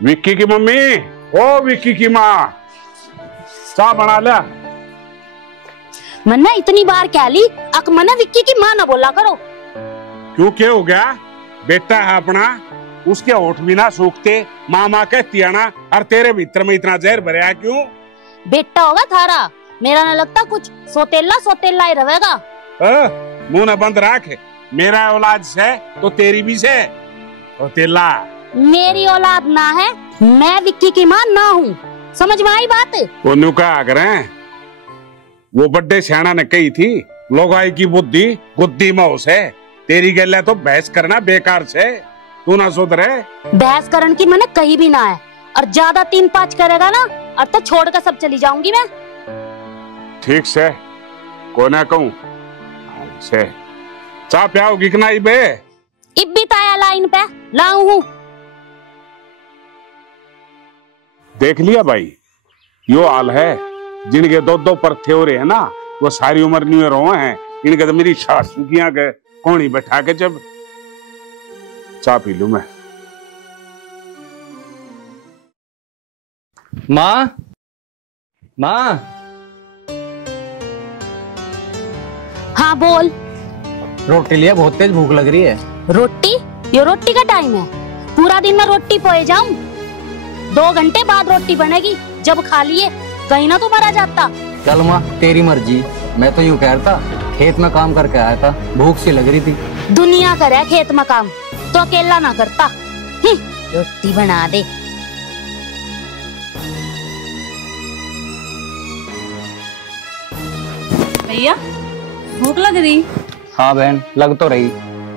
विक्की की मम्मी, ओ विक्की की माँ, चाय बना लिया। मन्ना इतनी बार क्या ली, अक मना विक्की की माँ ना बोला करो। क्यों, क्या हो गया? बेटा है अपना, उसके होठ भी ना सूखते, मामा कहती है ना, और तेरे भीतर में इतना जहर भरा क्यों? बेटा होगा थारा, मेरा ना लगता कुछ सोतेला सोतेला ही रहेगा। मुंह न बंद रख, मेरा औलाद से तो तेरी भी से सोतेला। मेरी औलाद ना है, मैं विक्की की माँ ना हूँ, समझ में आई बात? वो नुका करें, वो बड्डे सियाना ने कही थी, लोगाई की बुद्धि गुद्दी मौस है, तेरी गले तो बहस करना बेकार से, तू ना सुधरे। बहस करन की मैंने कहीं भी ना है, और ज्यादा 3-5 करेगा ना, और तो छोड़ कर सब चली जाऊंगी मैं। ठीक से, को ना कहूँ से चाह पियाओगी कि नहीं बे? इब भी ताया लाइन पे लाऊं हूँ। देख लिया भाई, यो हाल है, जिनके 2-2 परथे हो रहे हैं ना, वो सारी उम्र न्यू रोए हैं, इनके तो मेरी सासू की आगे कोनी बैठा के जब चाय पी लू मैं। माँ, माँ। हाँ बोल। रोटी लिया, बहुत तेज भूख लग रही है। रोटी? ये रोटी का टाइम है, पूरा दिन मैं रोटी पोए जाऊं? 2 घंटे बाद रोटी बनेगी, जब खा लिए कहीं ना तो मरा जाता। चल माँ, तेरी मर्जी, मैं तो यूं कह रहा था, खेत में काम करके आया था, भूख सी लग रही थी। दुनिया करे खेत में काम, तो अकेला ना करता। रोटी बना दे। भैया भूख लग रही? हाँ बहन, लग तो रही।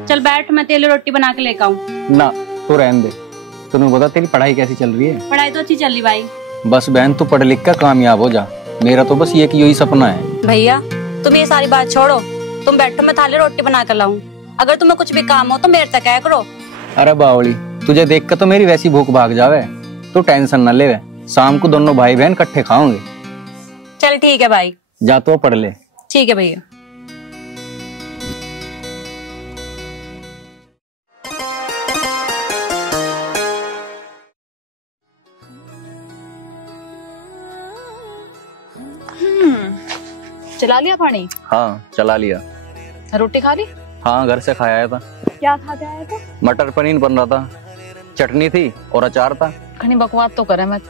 चल बैठ, मैं तेरे लिए रोटी बना के लेकर आऊं। ना, तू रहने दे। तूने बता तेरी पढ़ाई कैसी चल रही है? पढ़ाई तो अच्छी चल रही भाई। बस बहन, तू पढ़ लिख कर कामयाब हो जा, मेरा तो बस यही सपना है। भैया तुम ये सारी बात छोड़ो, तुम बैठो, मैं थाली रोटी बना कर लाऊं। अगर तुम्हें कुछ भी काम हो तो मेरे तक आया करो। अरे बावली, तुझे देख कर तो मेरी वैसी भूख भाग जावे, तू टेंशन न ले, शाम को दोनों भाई बहन इकट्ठे खाओगे। चल ठीक है भाई, जा तो पढ़ ले। ठीक है भैया। चला लिया पानी? हाँ चला लिया। रोटी खा ली? हाँ घर से खाया था। क्या खा के आया था? मटर पनीर बन रहा था, चटनी थी और अचार था। खनी बकवास तो करे मत,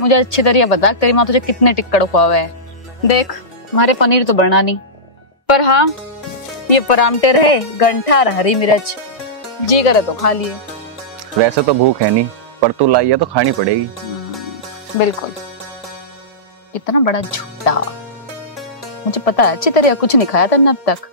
मुझे अच्छी तरह बता तेरी माँ तुझे कितने टिक्कड़ खुआवे है। देख हमारे पनीर तो बढ़ना नहीं, पर हाँ ये परामटे रहे, गंठा और हरी मिर्च, जी करे तो खा लिए। वैसे तो भूख है नहीं, पर तू लाई है तो खानी पड़ेगी। बिल्कुल, इतना बड़ा झूठा, मुझे पता है अच्छी तरह कुछ नहीं खाया था अब तक।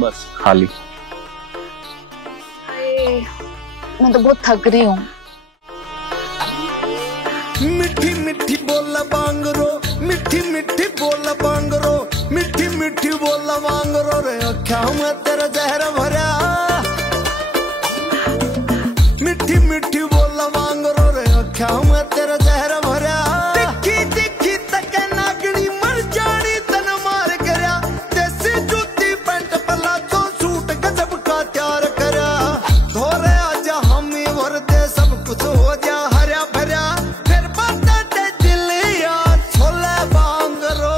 बस खा ली। मैं तो बहुत थक रही हूँ। मिठी मिठी बोला बांगरो, मिठी मिठी बोला बांगरो, मिठी मिठी बोला बांगरो रे अख्या में तेरा जहर भरा। मिठी मिठी बोला बांगरो रे अख्या में तेरा जहर भरा। दिखी दिखी तक नागड़ी मर जानी तन मार करया, देसी जूती पैंट पलाजो सूट गजब का तैयार करया। धोरे आजा हम भर दे सब कुछ हो जा हरा भरा, फिर बता दे दिल यार छोले बांगरो।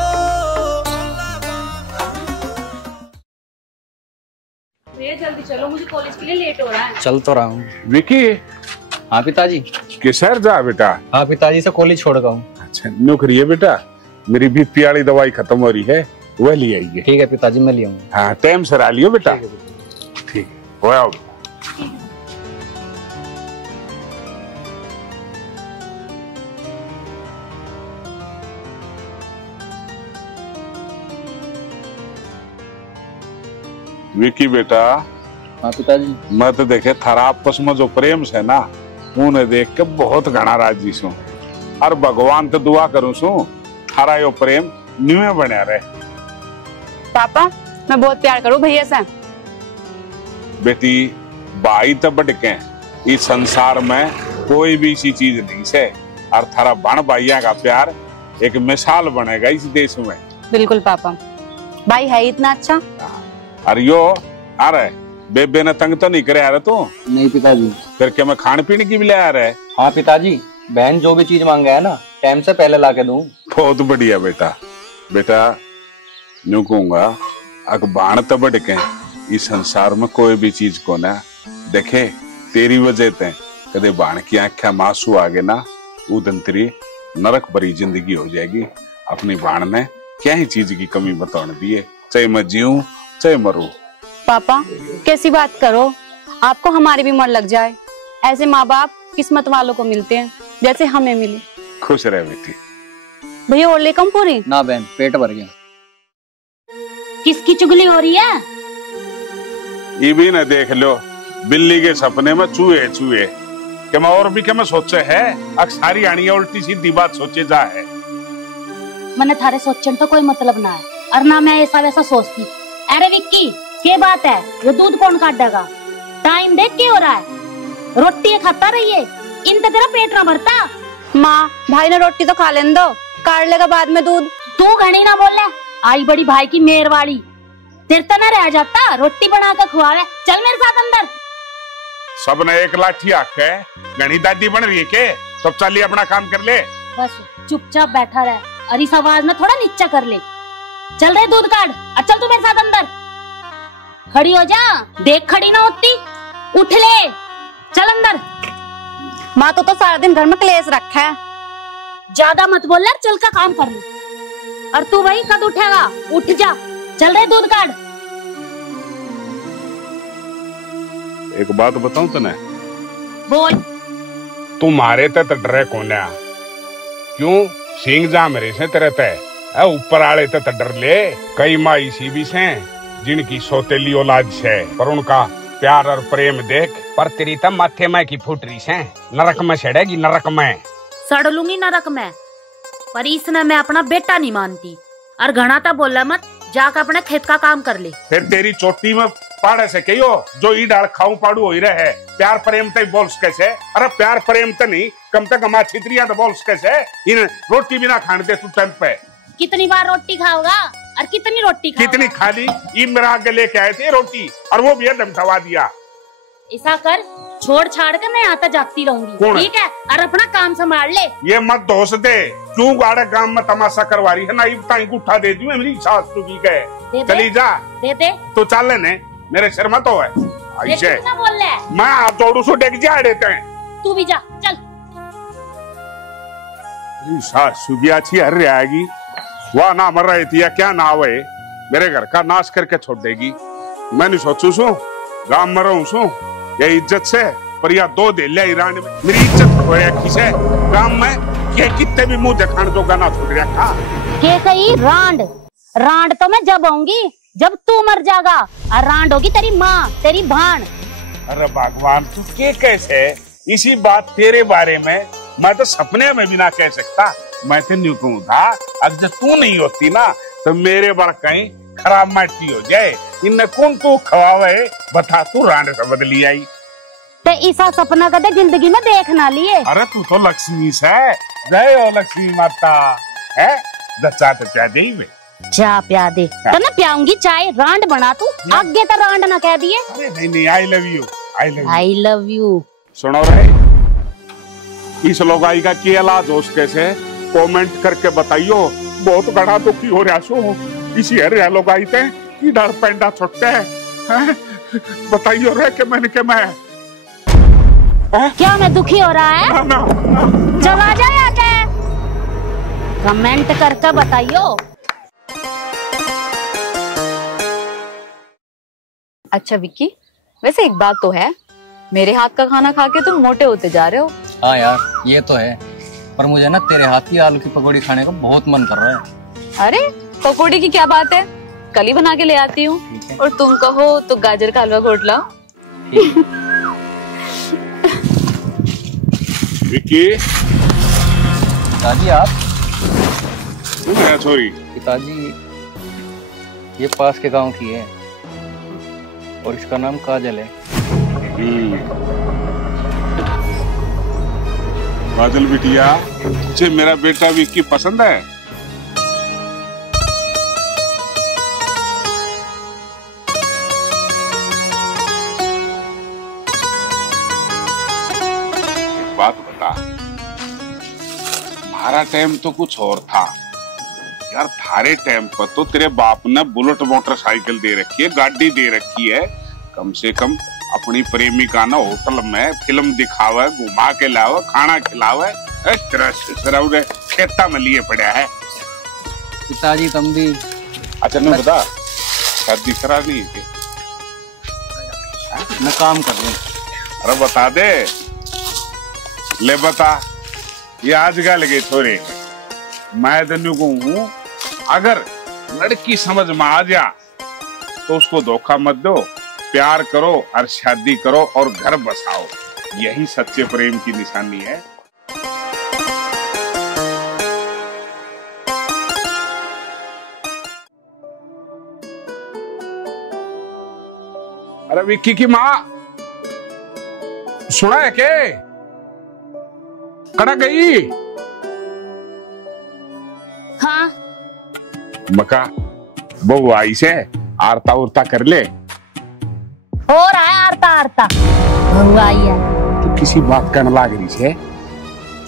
भैया जल्दी चलो, मुझे कॉलेज के लिए लेट हो रहा है। चल तो रहा हूँ। विकी, हाँ पिताजी। किसर जा बेटा? हाँ पिताजी से कॉलेज छोड़ गया हूँ। अच्छा नौकरी है बेटा, मेरी बीपी वाली दवाई खत्म हो रही है, वह ले आइए। ठीक है पिताजी, मैं ले आऊंगा। हाँ टाइम से आ लियो बेटा। ठीक है, आओ। विकी बेटा। हाँ पिताजी। मैं तो देखे थारा आपस में जो प्रेम से ना, उन्हें देख के बहुत घना राजी सू, और भगवान तो दुआ करूं सू थारा यो प्रेम न्यू बना रहे। पापा मैं बहुत प्यार करूँ भैया से। बेटी भाई तो बटके इस संसार में कोई भी ऐसी चीज नहीं से, और थारा बण भाइया का प्यार एक मिसाल बनेगा इस देश में। बिल्कुल पापा, भाई है इतना अच्छा। अरे यो अरे बेबे ने तंग तो नहीं करे यार तू? नहीं पिताजी। फिर क्या मैं खाने पीने की भी ले आ रहा है? हाँ पिताजी, बहन जो भी चीज मांगे है ना टाइम से पहले ला के दूं। बहुत बढ़िया बेटा। बेटा यूं कहूंगा अखबार तो बटके इस संसार में कोई भी चीज को ना देखे तेरी वजह ते कदे बाण की आंखें मासू आगे ना उदन तेरी नरक भरी जिंदगी हो जाएगी। अपनी बाण ने क्या ही चीज की कमी बताने दिए, चाहे मैं जीऊं चाहे मरूं। पापा कैसी बात करो, आपको हमारी भी मन लग जाए। ऐसे माँ बाप किस्मत वालों को मिलते हैं जैसे हमें मिले। खुश रहे बेटी। भैया और ले कम पूरी? ना बहन, पेट भर गया। किसकी चुगली हो रही है? ये भी ना देख लो बिल्ली के सपने में चूहे चूहे के मैं और भी क्या मैं सोचे है अक्सारी आनी उल्टी सीधी बात सोचे जा है। मैंने थारे सोचने तो कोई मतलब ना है और ना मैं ऐसा वैसा सोचती। अरे विक्की क्या बात है, वो दूध कौन काटेगा? टाइम देख के हो रहा है, रोटी खाता रहिए, इन तेरा पेट ना भरता। माँ भाई ने रोटी तो खा लेने दो, काट लेगा बाद में दूध। तू घनी ना बोल, आई बड़ी भाई की मेहरबाड़ी तेरे तो ना रह जाता, रोटी बना कर खुआवे। चल मेरे साथ अंदर। सबने एक लाठी आख है घनी दादी बन रही है के सब चलिए अपना काम कर ले। बस चुपचाप बैठा रहे और इस आवाज में थोड़ा नीचा कर ले। चल रहे दूध काट, चल तू मेरे साथ अंदर। खड़ी हो जा, देख खड़ी ना होती, उठ ले, चल अंदर। माँ तो सारा दिन घर में क्लेश रखा है। ज्यादा मत बोल यार, चल का काम कर ले। और तू भाई कद उठेगा? उठ जा, चल रहे दूध काट। एक बात बताऊं तने? बोल। तुम्हारे ते तो डरे कौन है? क्यों सिंह जा मेरे से तेरे ते ऊपर आले ते तो डर ले। कई माई सी भी से जिनकी सौतेली औलाद से पर उनका प्यार और प्रेम देख पर तेरी तब माथे में की फुटरी से नरक में सड़ेगी, नरक में सड़ लूंगी नरक में। पर इसने मैं अपना बेटा नहीं मानती और घना तो बोला मत, जाकर अपने खेत का काम कर ले। फिर तेरी चोटी में पाड़े से कहियो जो ई डाल खाऊं पाड़ू हो ही रहे। प्यार प्रेम ते बोल कैसे? अरे प्यार प्रेम तो नहीं, कम से कम छित्रिया तो बोल कैसे? इन रोटी बिना खाने दे तू टाइम पे। कितनी बार रोटी खाओगा और कितनी रोटी खाओगा? कितनी खाली? ये मेरा आगे लेके आए थे रोटी और वो भी एकदम खवा दिया। ऐसा कर, छोड़ छाड़ कर मैं आता जाती रहूंगी, ठीक है? और अपना काम संभाल ले। ये मत दोष दे, क्यों गाड़े गांव में तमाशा करवा रही है ना? टाइम उठा दे दी मेरी सास तू की कहे चली जा। दे दे तो चल लेने, मेरे सिर मत हो है ऐसे बोल ले। मैं हाथ तोड़ू सो डेग जा देते हैं। तू भी जा, चल। सास सुगी अच्छी हर रहेगी, वह ना मर रही थी या क्या ना हुए मेरे घर का नाश करके छोड़ देगी। मैंने सोचू सू गांव में रहूं सू ये इज्जत से, पर या दो दे लिया ईरान में मेरी इज्जत हो रही है गांव में। ये कितने भी मुंह दिखाने जो गाना छोड़ रखा के कही रांड रांड तो मैं जब आऊंगी जब तू मर जाएगा, और रांड होगी तेरी माँ तेरी भान। अरे भगवान तू के कैसे इसी बात तेरे बारे में मैं तो सपने में भी ना कह सकता। मैं तो न्यू कहूँ था अब जब तू नहीं होती ना तो मेरे बड़ कहीं खराब माटी हो जाए। इनने कौन तू खवावे बता, तू रांड से बदली आई ते ऐसा सपना कदे जिंदगी में देख ना लिए। अरे तू तो लक्ष्मी से जय हो लक्ष्मी माता है दच्चा तो क्या दे में चा प्या दे तो ना पियाऊंगी चाय। रांड बना तू, आगे तो रांड ना कह दिए। अरे नहीं नहीं, I love you I love you. सुनो रे, इस लोगाई का क्या इलाज हो कैसे कमेंट करके बताइयो। बहुत बड़ा दुखी हो रहा सो इसी हर लोगाई थे की डर पेंडा छोटे हैं बताइयो रे कि मैंने के मैं क्या मैं दुखी हो रहा है? ना, ना। चला जाए आके कमेंट करके बताइयो। अच्छा विक्की, वैसे एक बात तो है, मेरे हाथ का खाना खा के तुम मोटे होते जा रहे हो। हाँ यार ये तो है, पर मुझे ना तेरे हाथ की आलू की पकौड़ी खाने का बहुत मन कर रहा है। अरे पकौड़ी की क्या बात है, कल ही बना के ले आती हूँ। और तुम कहो तो गाजर का हलवा घोट लाओ। विक्की पिताजी आप? तुम है छोरी? पिताजी ये पास के गांव की है और इसका नाम काजल है। काजल बिटिया, तुझे मेरा बेटा विक्की पसंद है? एक बात बता, हमारा टाइम तो कुछ और था यार। थारे टाइम पर तो तेरे बाप ने बुलेट मोटरसाइकिल दे रखी है, गाड़ी दे रखी है। कम से कम अपनी प्रेमिका ना होटल में फिल्म दिखावे, घुमा के लावे, खाना खिलावे। तेरा खेता में लिए पड़ा है। पिताजी तुम भी। अच्छा नहीं बता, शादी करा दी है? मैं काम कर लूं। अरे बता दे, ले बता। ये आजकल के छोरे, मैं तेन कहूं, अगर लड़की समझ में आ जा तो उसको धोखा मत दो, प्यार करो और शादी करो और घर बसाओ। यही सच्चे प्रेम की निशानी है। अरे विक्की की माँ, सुना है के? कड़ा गई? हाँ। मका बहू आई से आरता उरता कर ले। हो रहा है आरता आरता। बहू आई है तो किसी बात करने लाग रही से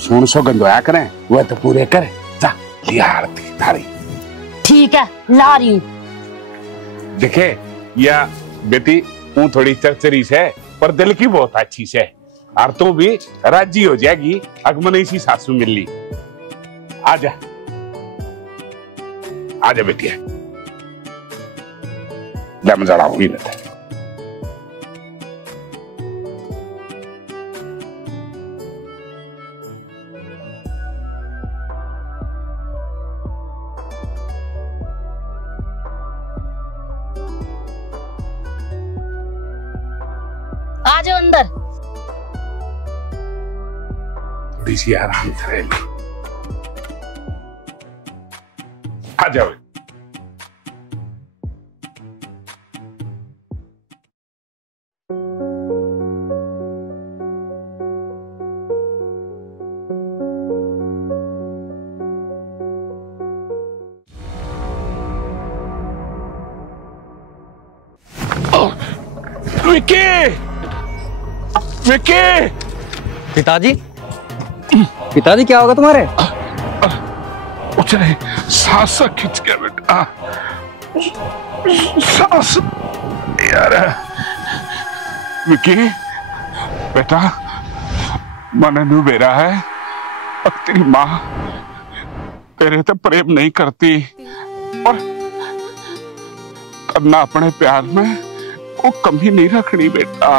सुन सो गंदोया करें, वह तो पूरे करे। जा लिया आरती थारी। ठीक है, ला रही हूँ। देखे या बेटी, तू थोड़ी चरचरी से पर दिल की बहुत अच्छी से, और तू भी राजी हो जाएगी अगमन सी सासू मिल ली। आजा आजा बेटिया, ले मैं जड़ा हुई रहता। आ जाओ अंदर। थोड़ी सी आराम करेगी। आ जाओ। विक्की, विक्की। पिताजी, पिताजी क्या होगा तुम्हारे? उचरे सांस खिंच के बेटा, सांस यार। विक्की बेटा, मन नु बेरा है, अब तेरी माँ तेरे तो प्रेम नहीं करती और करना अपने प्यार में वो कमी नहीं रखनी बेटा।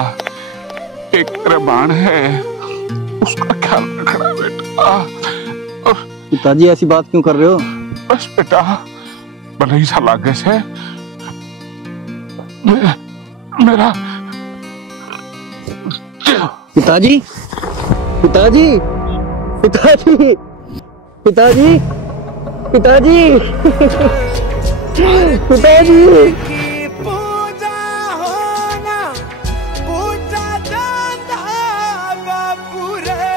एक रबान है, उसका ख्याल रखना बेटा। पिताजी ऐसी बात क्यों कर रहे हो? बस बेटा, भले ही सा लागे से मेरा पिताजी, पिताजी, पिताजी, पिताजी, पिताजी, पिताजी। पूजा होना, पूजा जाना बापू रे।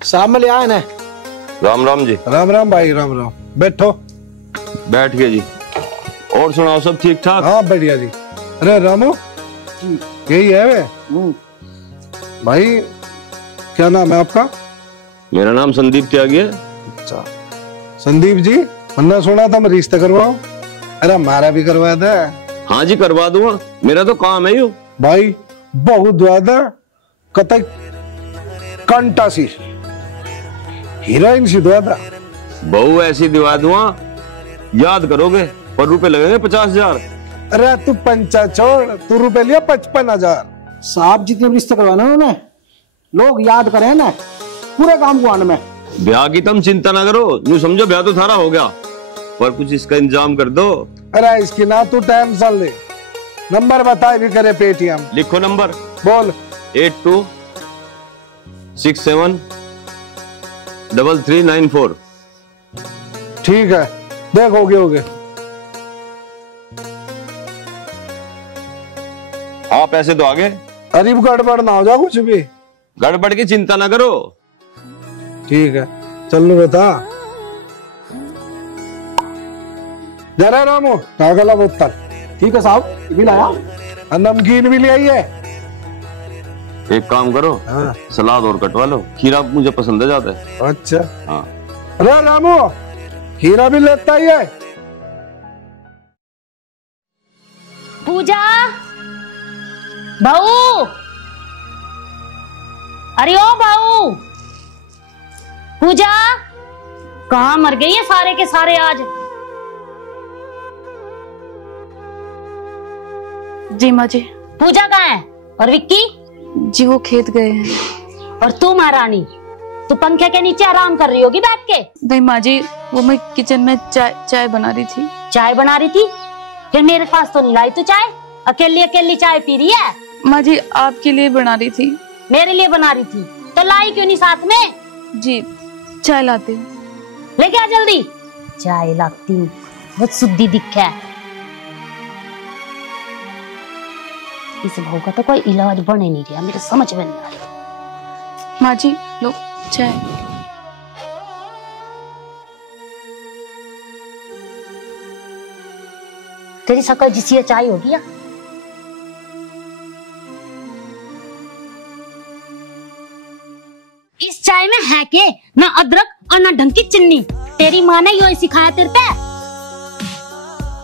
सामने ले आए ना। राम राम जी। राम राम भाई, राम राम। बैठो। बैठ गए जी। और सुनाओ, सब ठीक ठाक? हाँ बढ़िया जी। अरे रामू, यही है वे भाई, क्या नाम है आपका? मेरा नाम संदीप त्यागी है। अच्छा संदीप जी, मैंने सुना था मैं रिश्ता करवाओ। अरे हमारा भी करवा दे। हाँ जी करवा दूंगा, मेरा तो काम है यू। भाई बहुत ज्यादा कतई कंटा सी हीरोइन सी दुआ था। बहू ऐसी दिवा दूंगा, याद करोगे, पर रुपए लगेंगे 50,000। अरे तू पंचा छोड़, तू रुपए लिया 55,000। साहब जितने रिश्ते करवाने उन्होंने लोग याद करें ना पूरे काम को आने में। ब्याह की तुम चिंता ना करो, यूं समझो ब्याह तो थारा हो गया, पर कुछ इसका इंतजाम कर दो। अरे इसकी ना तू टेंशन ले, नंबर बताए भी करे पेटीएम। लिखो नंबर। बोल। 82 673394। ठीक है, देख हो गए। हाँ पैसे तो आगे। अरे गड़बड़ ना हो जा कुछ भी। गड़बड़ की चिंता ना करो। ठीक है, चल लो बता। जरा रामू कागला बोतल। ठीक है साहब, भी लाया। नमकीन भी ले आई है। एक काम करो, हाँ। सलाद और कटवा लो, खीरा मुझे पसंद है ज्यादा। अच्छा हाँ। अरे रामू खीरा भी लेता ही है। पूजा, भाऊ, अरे ओ भाऊ, पूजा, कहाँ मर गई है सारे के सारे आज? जी माँ जी। पूजा कहाँ है और विक्की? जी वो खेत गए हैं। और तू महारानी, तू पंखे के नीचे आराम कर रही होगी बैठ के? नहीं माँ जी, वो मैं किचन में चाय बना रही थी। चाय बना रही थी? फिर मेरे पास तो नहीं लाई तू चाय, अकेली अकेली चाय पी रही है। माँ जी आपके लिए बना रही थी। मेरे लिए बना रही थी तो लाई क्यों नहीं साथ में? जी चाय लाती हूँ। लेके आ जल्दी। चाय लाती हूँ, बहुत शुद्धि दिख है। इस भाव का तो कोई इलाज बने नहीं रहा, मेरे समझ में नहीं आ रही। माँ जी लो चाय। तेरी शक्ल जिसी चाय होगी या? इस चाय में है के ना अदरक और ना ढंग की चीनी। तेरी माँ ने यो सिखाया तेरे पे?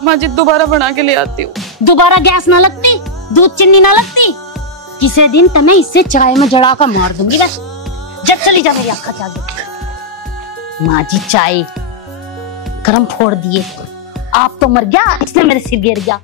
माँ जी दोबारा बना के ले आती हूँ। दोबारा गैस ना लगती, दूध चीनी ना लगती, किसी दिन तुम्हें इससे चाय में जड़ा कर मार दूंगी बस। जब चली जा मेरी आँखा चाह। माँ जी चाय गरम फोड़ दिए, आप तो मर गया, इसने मेरे सिर गिर गया।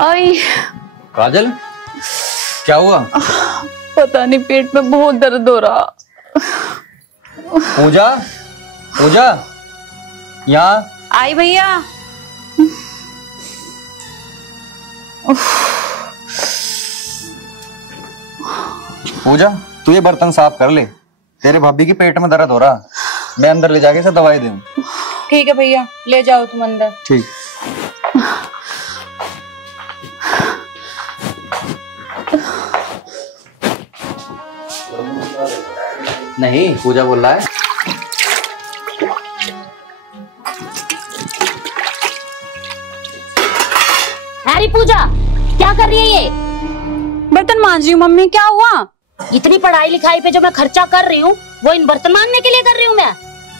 आई काजल क्या हुआ? पता नहीं, पेट में बहुत दर्द हो रहा। पूजा, पूजा यहाँ आई भैया। पूजा तू ये बर्तन साफ कर ले, तेरे भाभी की पेट में दर्द हो रहा। मैं अंदर ले जाके से दवाई दूं। ठीक है भैया, ले जाओ तुम अंदर। ठीक। नहीं पूजा बोल रहा है। अरे पूजा क्या कर रही है ये? बर्तन मांज रही हूँ मम्मी। क्या हुआ? इतनी पढ़ाई लिखाई पे जो मैं खर्चा कर रही हूँ वो इन बर्तन मांजने के लिए कर रही हूँ मैं।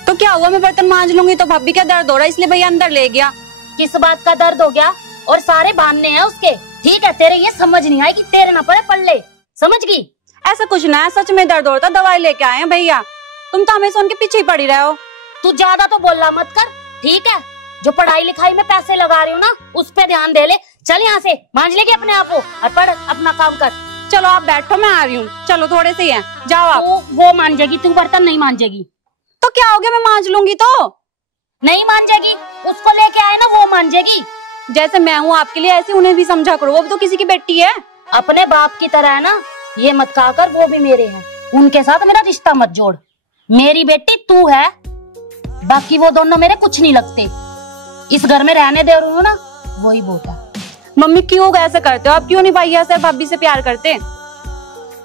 तो क्या हुआ, मैं बर्तन मांज लूंगी तो भाभी का दर्द हो रहा है इसलिए भैया अंदर ले गया। किस बात का दर्द हो गया? और सारे बांधने हैं उसके। ठीक है, तेरे ये समझ नहीं आई कि तेरे ना पड़े पल्ले, समझ गई? ऐसा कुछ ना है, सच में दर्द हो रहा था, दवाई लेके आए हैं भैया। तुम तो हमेशा उनके पीछे ही पड़ी रहे हो। तू ज्यादा तो बोलना मत कर, ठीक है? जो पढ़ाई लिखाई में पैसे लगा रही हूँ ना उस पे ध्यान दे ले। चल यहाँ से, मांज लेगी अपने आप को और पढ़, अपना काम कर। चलो आप बैठो, मैं आ रही हूँ। चलो थोड़े से ही हैं, जाओ आप। वो मांजेगी, तू बर्तन नहीं मांजेगी। तो क्या हो गया, मैं मांज लूंगी। तो नहीं मांजेगी, उसको लेके आए ना वो मांजेगी। जैसे मैं हूँ आपके लिए ऐसे उन्हें भी समझा करो, वो भी तो किसी की बेटी है। अपने बाप की तरह है ना, ये मत कहा कर वो भी मेरे हैं, उनके साथ मेरा रिश्ता मत जोड़। मेरी बेटी तू है, बाकी वो दोनों मेरे कुछ नहीं लगते। इस घर में रहने दे रही हूँ ना, वही बहुत है। मम्मी क्यों ऐसा करते हो आप? क्यों नहीं भैया से भाभी से प्यार करते?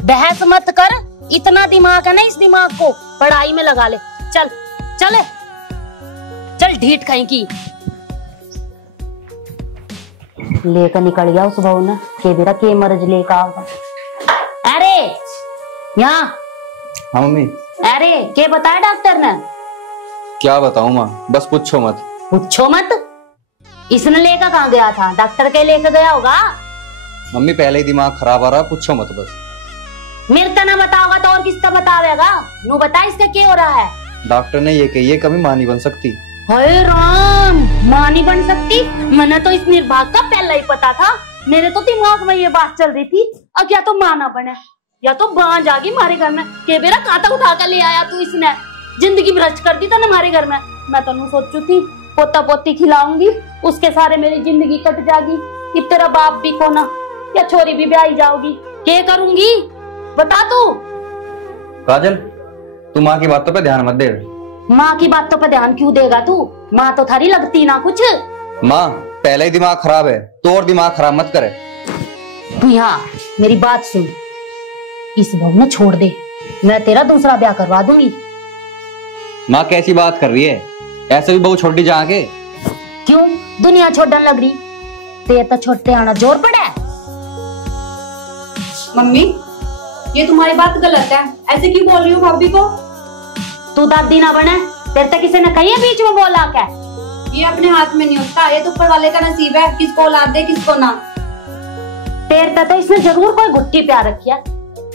बहस मत कर, इतना दिमाग है ना, इस दिमाग को पढ़ाई में लगा ले। चल चल चल, ढीठ कहीं की लेकर निकल गया उस बहू ने के मेरा के मर्ज लेकर आओगा। अरे यहाँ। हाँ मम्मी। अरे के बताया डॉक्टर ने? क्या बताऊं माँ, बस पूछो मत। पूछो मत? इसने लेकर कहाँ गया था? डॉक्टर के लेकर गया होगा। मम्मी पहले ही दिमाग खराब आ रहा, पूछो मत बस। मेरे तो ना बताओगा तो और किसका बतावेगा? नू बता इसका क्या हो रहा है? डॉक्टर ने ये कही है कभी मां नहीं बन सकती। हाय राम, मां नहीं बन सकती? मैंने तो इस निर्भाग का पहला ही पता था। मेरे तो दिमाग में ये बात चल रही थी, अब क्या तो मां ना बने। या तो बांझ आ गई हमारे घर में के बेरा कांटा उठा कर ले आया तू, इसने जिंदगी भ्रष्ट कर दी था ना हमारे घर में। मैं तो सोचू थी पोता पोती खिलाऊंगी, उसके सारे मेरी जिंदगी कट जाएगी कि तेरा बाप भी कोना या छोरी भी ब्याही जाओगी, क्या करूंगी बता तू। काजल, तू माँ की बातों पे ध्यान मत दे। माँ की बातों पे ध्यान क्यों देगा तू, माँ तो थारी लगती ना कुछ। माँ पहले ही दिमाग खराब है तो और दिमाग खराब मत करे। तू यहाँ मेरी बात सुन, इस बहू में छोड़ दे, मैं तेरा दूसरा ब्याह करवा दूंगी। माँ कैसी बात कर रही है, ऐसे भी बहू छोटी जहाँ के। क्यों दुनिया छोड़ने लग रही, तेरे तो छोटे आना जोर पड़ा है। मम्मी ये तुम्हारी बात गलत है, ऐसे क्यों बोल रही हो भाभी को? तू दादी ना बने, तेरे तक किसी ने कही है बीच में बोला क्या? ये अपने हाथ में नहीं होता, ये तो ऊपर वाले का नसीब है, किसको औलाद दे किसको ना। तेरे तो इसने जरूर कोई गुट्टी प्यार रखी है,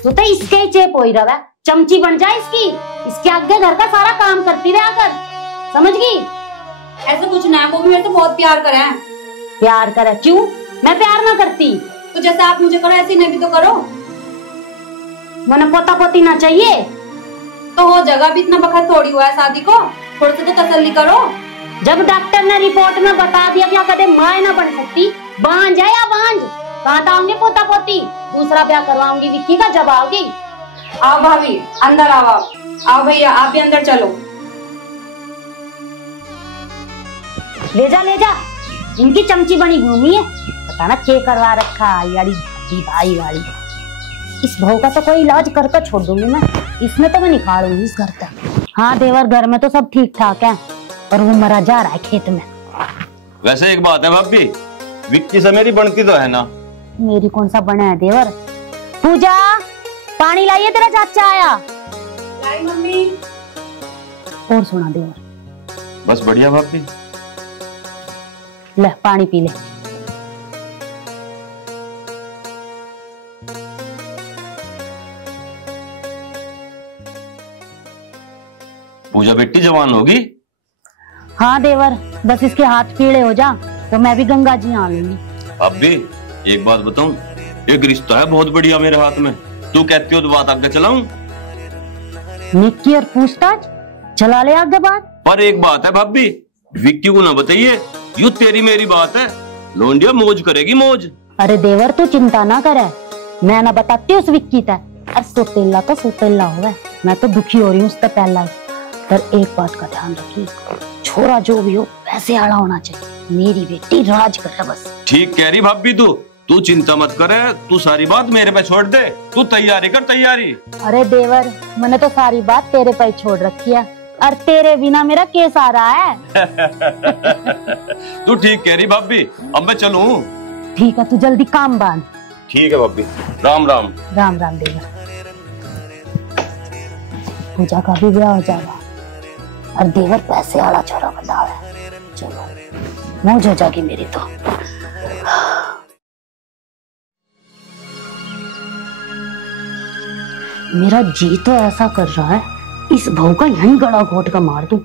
तू तो इसके ही चेप हो ही रहा है, चमची बन जाए इसकी, इसके आगे घर का सारा काम करती रहा कर, समझ गई? ऐसा कुछ ना है, वो भी मेरे से बहुत प्यार करे हैं। प्यार करे? क्यों मैं प्यार ना करती? तो जैसे आप मुझे करो ऐसे इन्हें भी तो करो। मैंने पोता पोती ना चाहिए तो हो जगह भी इतना वक्त थोड़ी हुआ है शादी को, थोड़ा सा तो तसल्ली करो। जब डॉक्टर ने रिपोर्ट में बता दिया क्या कदे माँ ना बन सकती, बांझ है या बांझ, कहाँ आओगे पोता पोती? दूसरा ब्याह करवाऊंगी विक्की का जब आओगी। आओ भाभी अंदर आओ, आओ भैया आप भी अंदर चलो। ले जा, इनकी चमची बनी घूमी है, पता ना क्या करवा रखा यारी भाई वाली। इस बहू का तो कोई इलाज करके छोड़ दूंगी मैं, इसमें तो मैं निकालूंगी इस घर तक। हाँ देवर, घर में तो सब ठीक ठाक है और वो मरा जा रहा है खेत में। वैसे एक बात है भाभी, विक्की से मेरी बनती तो है ना? मेरी कौन सा बना है देवर? पूजा पानी लाइए, तेरा चाचा आया। लाई मम्मी। और सुना देवर? बस बढ़िया भाभी। ले पानी पी ले। पूजा बेटी जवान होगी? हाँ देवर, बस इसके हाथ पीले हो जा तो मैं भी गंगा जी आ लूंगी। अब भी एक बात बताऊं, एक रिश्ता है बहुत बढ़िया मेरे हाथ में, तू कहती हो तो बात आगे चलाऊं? निक्की और पूछताछ चला ले आगे बात। पर एक बात है भाभी, विक्की को ना बताइए, यू तेरी मेरी बात है, लोंडिया मौज करेगी मौज। अरे देवर तू चिंता ना करे, मैं ना बताती उस विक्की तक। अरे सोतेला तो सोतेला हुआ है, मैं तो दुखी हो रही हूँ उससे पहला ही। पर एक बात का ध्यान रखिए, छोरा जो भी हो पैसे आड़ा होना चाहिए, मेरी बेटी राज करे बस। ठीक कह रही भाभी, तू चिंता मत करे, तू सारी बात मेरे पे छोड़ दे, तू तैयारी कर तैयारी। अरे देवर मैंने तो सारी बात तेरे पे छोड़ रखी है, और तेरे बिना मेरा केस आ रहा है। तू ठीक कह रही भाभी, अब मैं चलूं? ठीक है, तू जल्दी काम बांध। ठीक है भाभी, राम राम। राम राम देवर। पूजा का भी ब्याह हो जाएगा और देवर पैसे आड़ा छोरा बतावे, चलो मौज हो जाएगी मेरी तो। मेरा जी तो ऐसा कर रहा है, इस बहू का यहीं गला घोट का मार दूं।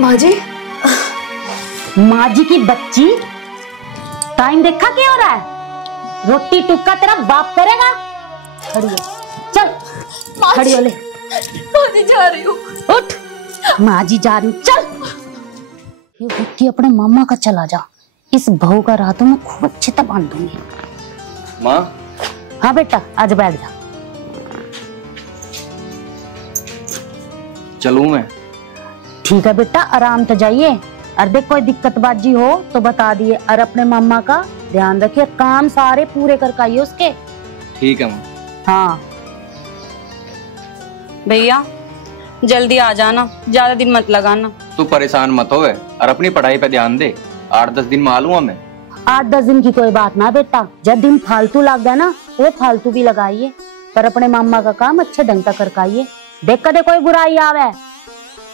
माँ जी, माँ जी की बच्ची, टाइम देखा क्या हो रहा है? रोटी टुक्का तेरा बाप करेगा। खड़ी हो, चल खड़ी हो ले। माँ जी जा रही हूँ। उठ, माँ जी जा रही हूँ, चल। ये विक्की अपने मामा का चला जा, इस बहू का रातों में खूब अच्छे से बांध दूंगी। माँ। हाँ बेटा, आज बैठ जा। चलूं मैं? ठीक है बेटा, आराम से जाइए, और देख कोई दिक्कत बाजी हो तो बता दिए, और अपने मामा का ध्यान रखिए, काम सारे पूरे कर आइए उसके। ठीक है माँ। हाँ भैया जल्दी आ जाना, ज्यादा दिन मत लगाना। तू परेशान मत होवे और अपनी पढ़ाई पे ध्यान दे, 8-10 दिन में आ लूंगा मैं। 8-10 दिन की कोई बात ना बेटा, जब दिन फालतू लग गया ना वो फालतू भी लगाइए, पर अपने मामा का काम अच्छे ढंग का करकाइए, देख कर दे कोई बुराई आवे,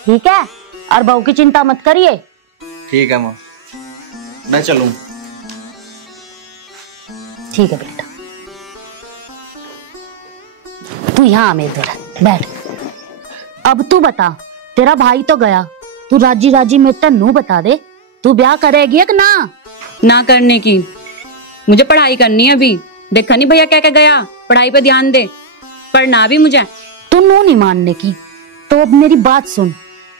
ठीक है? और बहू की चिंता मत करिए। ठीक है माँ, मैं चलूं? ठीक है बेटा, तू यहाँ मेरे घर बैठ। अब तू बता, तेरा भाई तो गया, तू राजी राजी मेटा नू बता दे, तू ब्याह करेगी कि ना? ना करने की, मुझे पढ़ाई करनी है अभी, देखा नहीं भैया क्या क्या गया, पढ़ाई पे ध्यान दे, पढ़ना भी मुझे। तू नू नहीं मानने की तो अब मेरी बात सुन।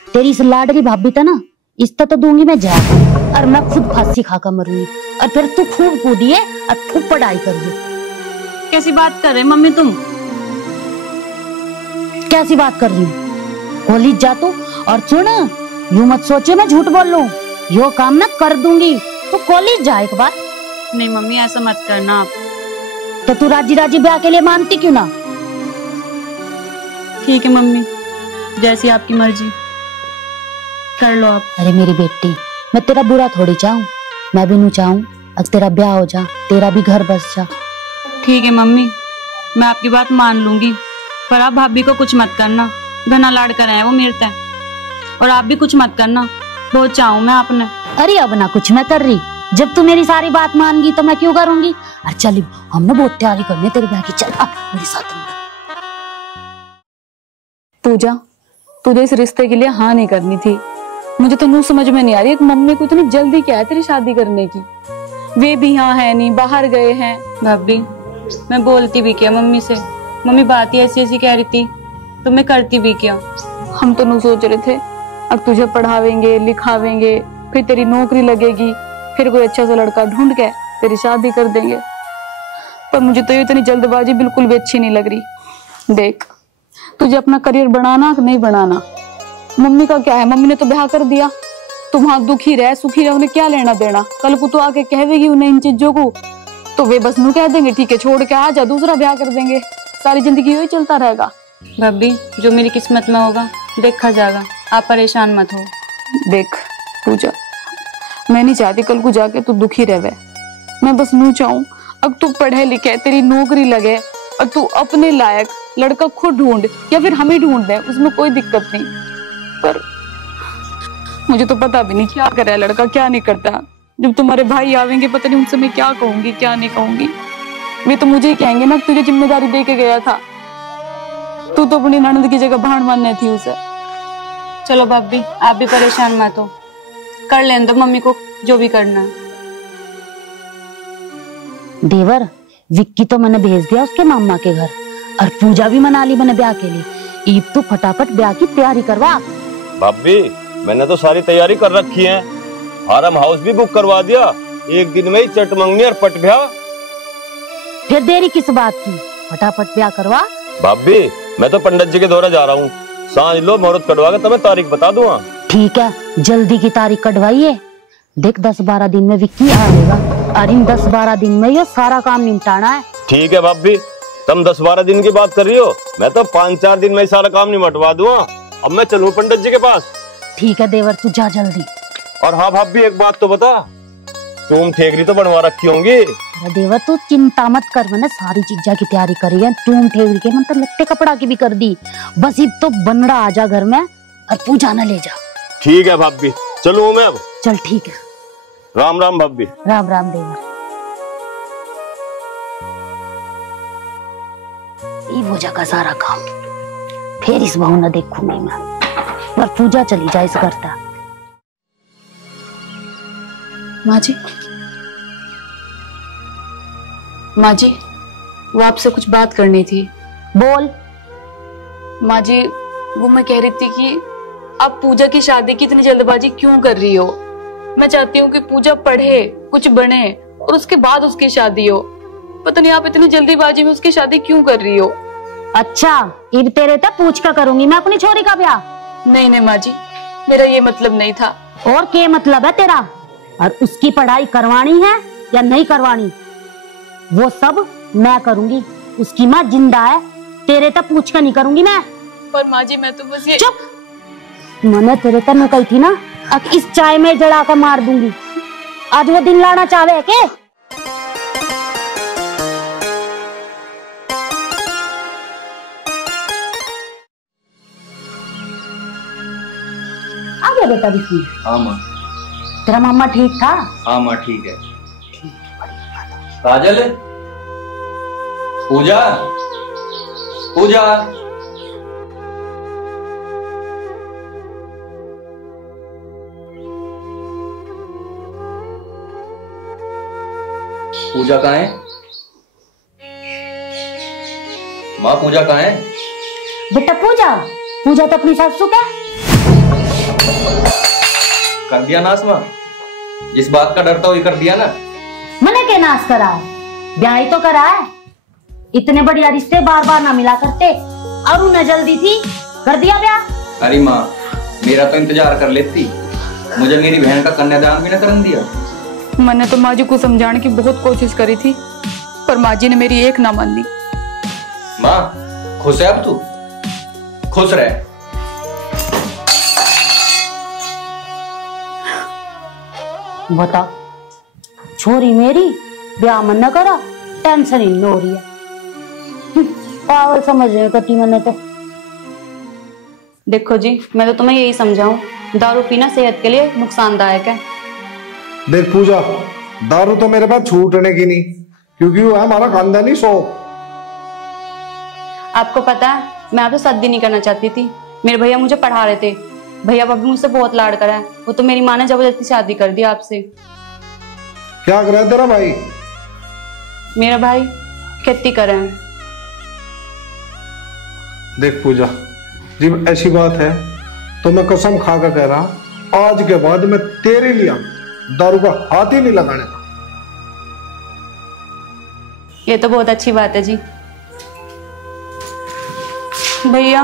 तेरी इस लाडली भाभी था ना, इसका तो दूंगी मैं जहर और मैं खुद फांसी खाकर मरूंगी और फिर तू खूब कूदिए और खूब पढ़ाई करिए। कैसी बात कर रहे मम्मी तुम? कैसी बात कर रही हूँ? कॉलेज जा तू और सुन, यूं मत सोचे मैं झूठ बोल लूं, यो काम मैं कर दूंगी। तू कॉलेज जा एक बार। नहीं मम्मी ऐसा मत करना आप। तो तू राजी राजी ब्याह के लिए मानती क्यों ना? ठीक है मम्मी, जैसी आपकी मर्जी, कर लो आप। अरे मेरी बेटी, मैं तेरा बुरा थोड़ी चाहूँ, मैं भी नहीं चाहूँ अगर तेरा ब्याह हो जा, तेरा भी घर बस जा। ठीक है मम्मी, मैं आपकी बात मान लूंगी, पर आप भाभी को कुछ मत करना, घना लाड कर रहे हैं वो मेरे से, और आप भी कुछ मत करना, बहुत चाहूँ मैं आपने। अरे अब ना कुछ मैं कर रही, जब तू मेरी सारी बात मान गई तो मैं क्यों करूंगी। अरे चल हमने बहुत तैयारी करनी है तेरे ब्याह की, चल मेरे साथ। पूजा, तुझे इस रिश्ते के लिए हाँ नहीं करनी थी। मुझे तो नू समझ में नहीं आ रही एक मम्मी को इतनी जल्दी क्या है तेरी शादी करने की। वे भी यहाँ है नहीं, बाहर गए हैं। भाभी मैं बोलती भी क्या मम्मी से, मम्मी बात ही ऐसी ऐसी कह रही थी तो मैं करती भी क्या। हम तो नू सोच रहे थे अब तुझे पढ़ावेंगे लिखावेंगे, फिर तेरी नौकरी लगेगी, फिर कोई अच्छा सा लड़का ढूंढ के तेरी शादी कर देंगे। पर मुझे तो ये इतनी जल्दबाजी बिल्कुल भी अच्छी नहीं लग रही। देख, तुझे अपना करियर बनाना कि नहीं बनाना, मम्मी का क्या है, मम्मी ने तो ब्याह कर दिया, तुम वहां दुखी रह सुखी रह, उन्हें क्या लेना देना। कल को तो आके कहवेगी उन्हें इन चीजों को तो वे बस नू कह देंगे ठीक है छोड़ के आ जा, दूसरा ब्याह कर देंगे, सारी जिंदगी यही चलता रहेगा। भाभी जो मेरी किस्मत में होगा देखा जाएगा, आप परेशान मत हो। देख पूजा, मैं नहीं चाहती कल को जाके तू दुखी रहे, मैं बस नू चाहूं अब तू पढ़े लिखे तेरी नौकरी लगे और तू अपने लायक लड़का खुद ढूंढ या फिर हम ही ढूंढ दे, उसमें कोई दिक्कत नहीं। पर मुझे तो पता भी नहीं क्या करे लड़का क्या नहीं करता। जब तुम्हारे भाई आवेंगे पता नहीं उनसे मैं क्या कहूंगी क्या नहीं कहूंगी। वे तो मुझे ही कहेंगे ना तुझे जिम्मेदारी दे के गया था, तू तो अपनी ननद की जगह भाड़ मानने थी उसे। चलो भाभी आप भी परेशान मत हो, कर लेने दो मम्मी को जो भी करना है। देवर, विक्की तो मैंने भेज दिया उसके मामा के घर और पूजा भी मना ली मैंने ब्याह के लिए। ईद तो फटाफट ब्याह की तैयारी करवा। भाभी मैंने तो सारी तैयारी कर रखी है, फार्म हाउस भी बुक करवा दिया, एक दिन में ही चट मंगनी और पट ब्याह। फिर देरी किस बात की, फटाफट ब्याह करवा। भाभी मैं तो पंडित जी के द्वारा जा रहा हूँ, सांझ लो मुहूर्त कटवा के तुम्हें तारीख बता दूंगा। ठीक है, जल्दी की तारीख कटवाइए। देख 10-12 दिन में विक्की आ जाएगा और इन 10-12 दिन में ये सारा काम निपटाना है। ठीक है भाभी, तुम 10-12 दिन की बात कर रही हो, मैं तो 5-4 दिन में ही सारा काम निपटवा दूंगा। अब मैं चलूं पंडित जी के पास। ठीक है देवर, तू जा जल्दी। और हाँ भाभी एक बात तो बता, तुम ठेकरी तो बनवा रखी होंगी। अरे देवर तू चिंता मत कर, मैंने सारी चीजा की तैयारी करी है, टूम ठेकरी के मतलब लट्टे कपड़ा की भी कर दी, बस अब तो बनड़ा आ जा घर में और पूजा न ले जा। ठीक है भाभी, चलूं मैं अब। चल ठीक है। राम राम भाभी। राम राम देवर। ये पूजा का सारा काम फिर इस बहू न देखूंगी मैं, पर पूजा चली जाए इस घर तक। माँ जी, माँ जी वो आपसे कुछ बात करनी थी। बोल। माँ जी वो मैं कह रही थी कि आप पूजा की शादी की इतनी जल्दबाजी क्यों कर रही हो। मैं चाहती हूँ कि पूजा पढ़े कुछ बने और उसके बाद उसकी शादी हो। पता नहीं आप इतनी जल्दीबाजी में उसकी शादी क्यों कर रही हो। अच्छा, इब तेरे तक पूछ कर करूंगी मैं अपनी छोरी का ब्याह। नहीं नहीं माँ जी, मेरा ये मतलब नहीं था। और क्या मतलब है तेरा? और उसकी पढ़ाई करवानी है या नहीं करवानी वो सब मैं करूंगी। उसकी माँ जिंदा है, तेरे तक पूछ कर नहीं करूंगी मैं। पर माँ जी मैं तो बस ये चुप, मैंने तेरे तक निकल थी ना, अब इस चाय में जड़ा कर मार दूंगी। आज वो दिन लाना चाहे के? आ गया बेटा विक्की? हाँ माँ। तेरा मामा ठीक था? हाँ माँ ठीक है। काजल, पूजा, पूजा, पूजा कहाँ है? माँ पूजा कहाँ है? बेटा पूजा पूजा तो अपनी सासू का कर दिया नाश माँ, जिस बात का डर था वही कर दिया ना। मैंने क्या नाश करा है, ब्याह ही तो करा है। इतने बढ़िया रिश्ते बार बार ना मिला करते, और उन्हें जल्दी थी कर दिया ब्याह। अरे माँ मेरा तो इंतजार कर लेती, मुझे मेरी बहन का कन्यादान भी न करने दिया। मैंने तो माँ जी को समझाने की बहुत कोशिश करी थी, पर माँ जी ने मेरी एक ना मान ली। माँ खुश है अब तू? खुश रह। बता छोरी मेरी ब्याह मन न करा, टेंशन ही नहीं हो रही है। पागल समझ रहे कटी मैंने तो। देखो जी, मैं तो तुम्हें यही समझाऊं, दारू पीना सेहत के लिए नुकसानदायक है। देख पूजा, दारू तो मेरे पास छूटने की नहीं, क्योंकि वो है हमारा खानदानी शौक। आपको पता है मैं आपसे शादी नहीं करना चाहती थी, मेरे भैया मुझे पढ़ा रहे थे। भैया भाभी मुझसे बहुत लाड करा है, वो तो मेरी माँ ने जबरदस्ती शादी कर दी आपसे। क्या कर रहा है तेरा भाई? मेरा भाई खेती कर रहे हैं। देख पूजा, जब ऐसी बात है तो मैं कसम खा कर कह रहा, आज के बाद मैं तेरे लिए दारू का हाथ ही नहीं लगाने का। ये तो बहुत अच्छी बात है जी। भैया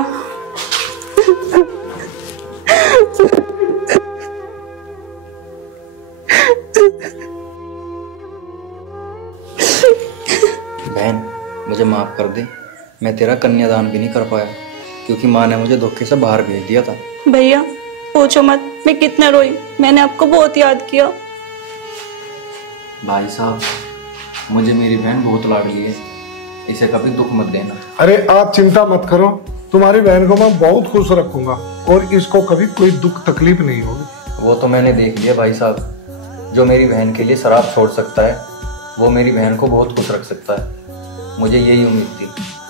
बहन मुझे माफ कर दे, मैं तेरा कन्यादान भी नहीं कर पाया क्योंकि माँ ने मुझे धोखे से बाहर भेज दिया था। भैया पूछो मत मैं कितना रोई, मैंने आपको बहुत याद किया। भाई साहब मुझे मेरी बहन बहुत लाडली है, इसे कभी दुख मत देना। अरे आप चिंता मत करो, तुम्हारी बहन को मैं बहुत खुश रखूंगा और इसको कभी कोई दुख तकलीफ नहीं होगी। वो तो मैंने देख लिया भाई साहब, जो मेरी बहन के लिए शराब छोड़ सकता है वो मेरी बहन को बहुत खुश रख सकता है। मुझे यही उम्मीद थी।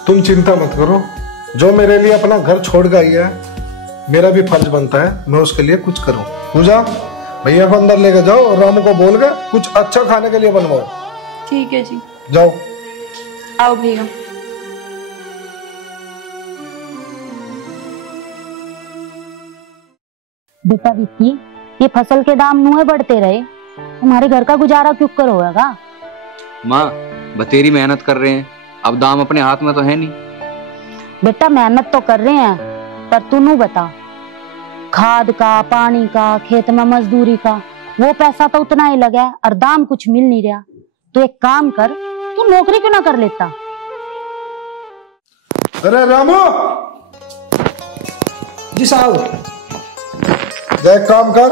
तुम चिंता मत करो, जो मेरे लिए अपना घर छोड़ गई है, मेरा भी फर्ज बनता है मैं उसके लिए कुछ करूं। पूजा भैया को अंदर लेकर जाओ और रामू को बोल के कुछ अच्छा खाने के लिए बनवाओ। ठीक है जी। जाओ। आओ भैया। बेटा विक्की, ये फसल के दाम नुए बढ़ते रहे, हमारे घर का गुजारा क्यों कर होगा? माँ बतेरी मेहनत कर रहे हैं, अब दाम अपने हाथ में तो है नहीं। बेटा मेहनत तो कर रहे हैं, पर तू नू बता, खाद का, पानी का, खेत में मजदूरी का, वो पैसा तो उतना ही लगा है और दाम कुछ मिल नहीं रहा। तो एक काम कर, तू नौकरी क्यों ना कर लेता? अरे रामू जी साहब। एक काम कर,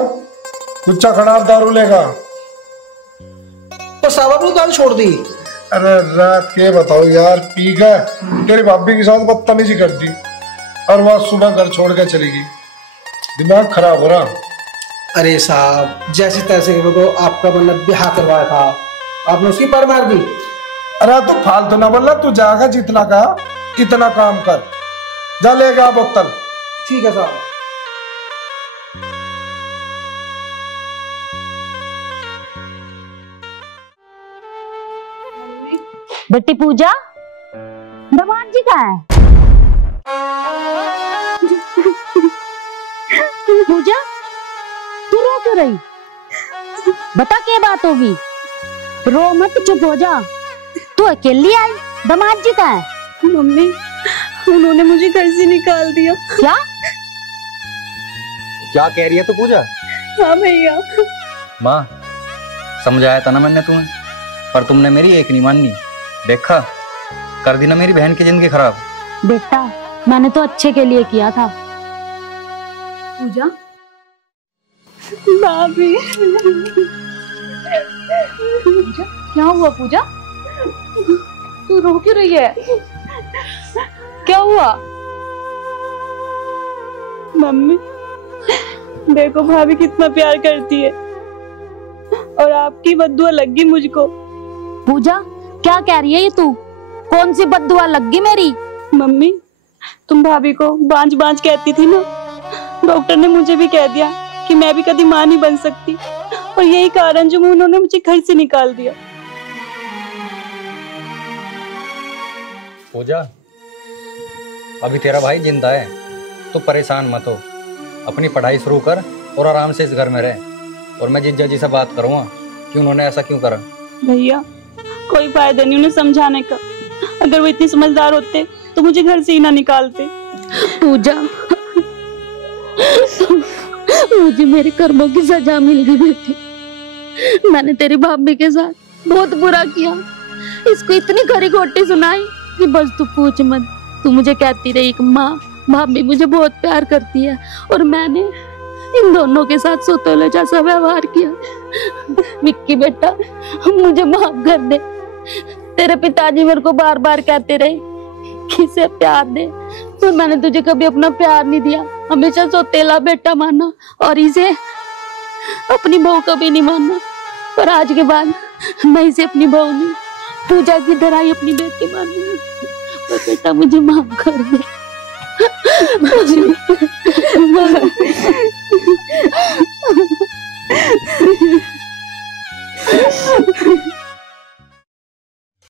कुछ खराब दारू लेगा। तो साहब आपने दारू छोड़ दी? अरे रात के बताओ यार, पी गए, तेरी भाभी के साथ बदतमीजी कर दी और वह सुबह घर छोड़ के चली गई। दिमाग खराब हो रहा। अरे साहब जैसे तैसे को आपका मतलब ब्याह करवाया था, आपने उसकी पर मार दी। अरे तू फालतू ना बोल, तू जागा जितना कहा इतना काम कर, जा लेगा बोतल। ठीक है साहब। बेटी पूजा, दमान जी कहाँ है? पूजा तू रो क्यों रही? बता क्या बात होगी? रो मत, चुप हो जा। तू अकेली आई, दमाद जी कहाँ है? मम्मी उन्होंने मुझे घर से निकाल दिया। क्या क्या कह रही है तू पूजा? हाँ भैया। माँ समझाया था ना मैंने तुम्हें, पर तुमने मेरी एक नहीं माननी। देखा, कर दी ना मेरी बहन की जिंदगी खराब। बेटा मैंने तो अच्छे के लिए किया था। पूजा भाभी। पूजा क्या हुआ? पूजा तू रो क्यों रही है? क्या हुआ? मम्मी देखो भाभी कितना प्यार करती है और आपकी बद्दुआ लग गई मुझको। पूजा क्या कह रही है ये तू? कौन सी बद्दुआ लग गई मेरी? मम्मी तुम भाभी को बांझ बांझ कहती थी ना, डॉक्टर ने मुझे भी कह दिया कि मैं भी कभी मां नहीं बन सकती, और यही कारण जो उन्होंने मुझे घर से निकाल दिया। पूजा अभी तेरा भाई जिंदा है, तो परेशान मत हो, अपनी पढ़ाई शुरू कर और आराम से इस घर में रह। और मैं जीजा जी से बात करूँगा कि उन्होंने ऐसा क्यों करा। भैया कोई फायदा नहीं उन्हें समझाने का, अगर वो इतनी समझदार होते तो मुझे घर से ही ना निकालते। पूजा, मुझे मेरे कर्मों की सजा मिल गई बेटी। मैंने तेरी भाभी के साथ बहुत बुरा किया, इसको इतनी खरी खोटी सुनाई कि बस तू पूछ मत। तू मुझे कहती रही कि माँ भाभी मुझे बहुत प्यार करती है, और मैंने इन दोनों के साथ सोतोले जैसा व्यवहार किया। विक्की बेटा मुझे माफ कर दे। तेरे पिताजी मेरे को बार बार कहते रहे कि इसे प्यार दे, पर मैंने तुझे कभी अपना प्यार नहीं दिया, हमेशा सोतेला बेटा माना और इसे अपनी बहू कभी नहीं माना। पर आज के बाद मैं इसे अपनी बहू नहीं, पूजा की तरह ही अपनी बेटी मानूंगी। तो बेटा मुझे माफ कर दे।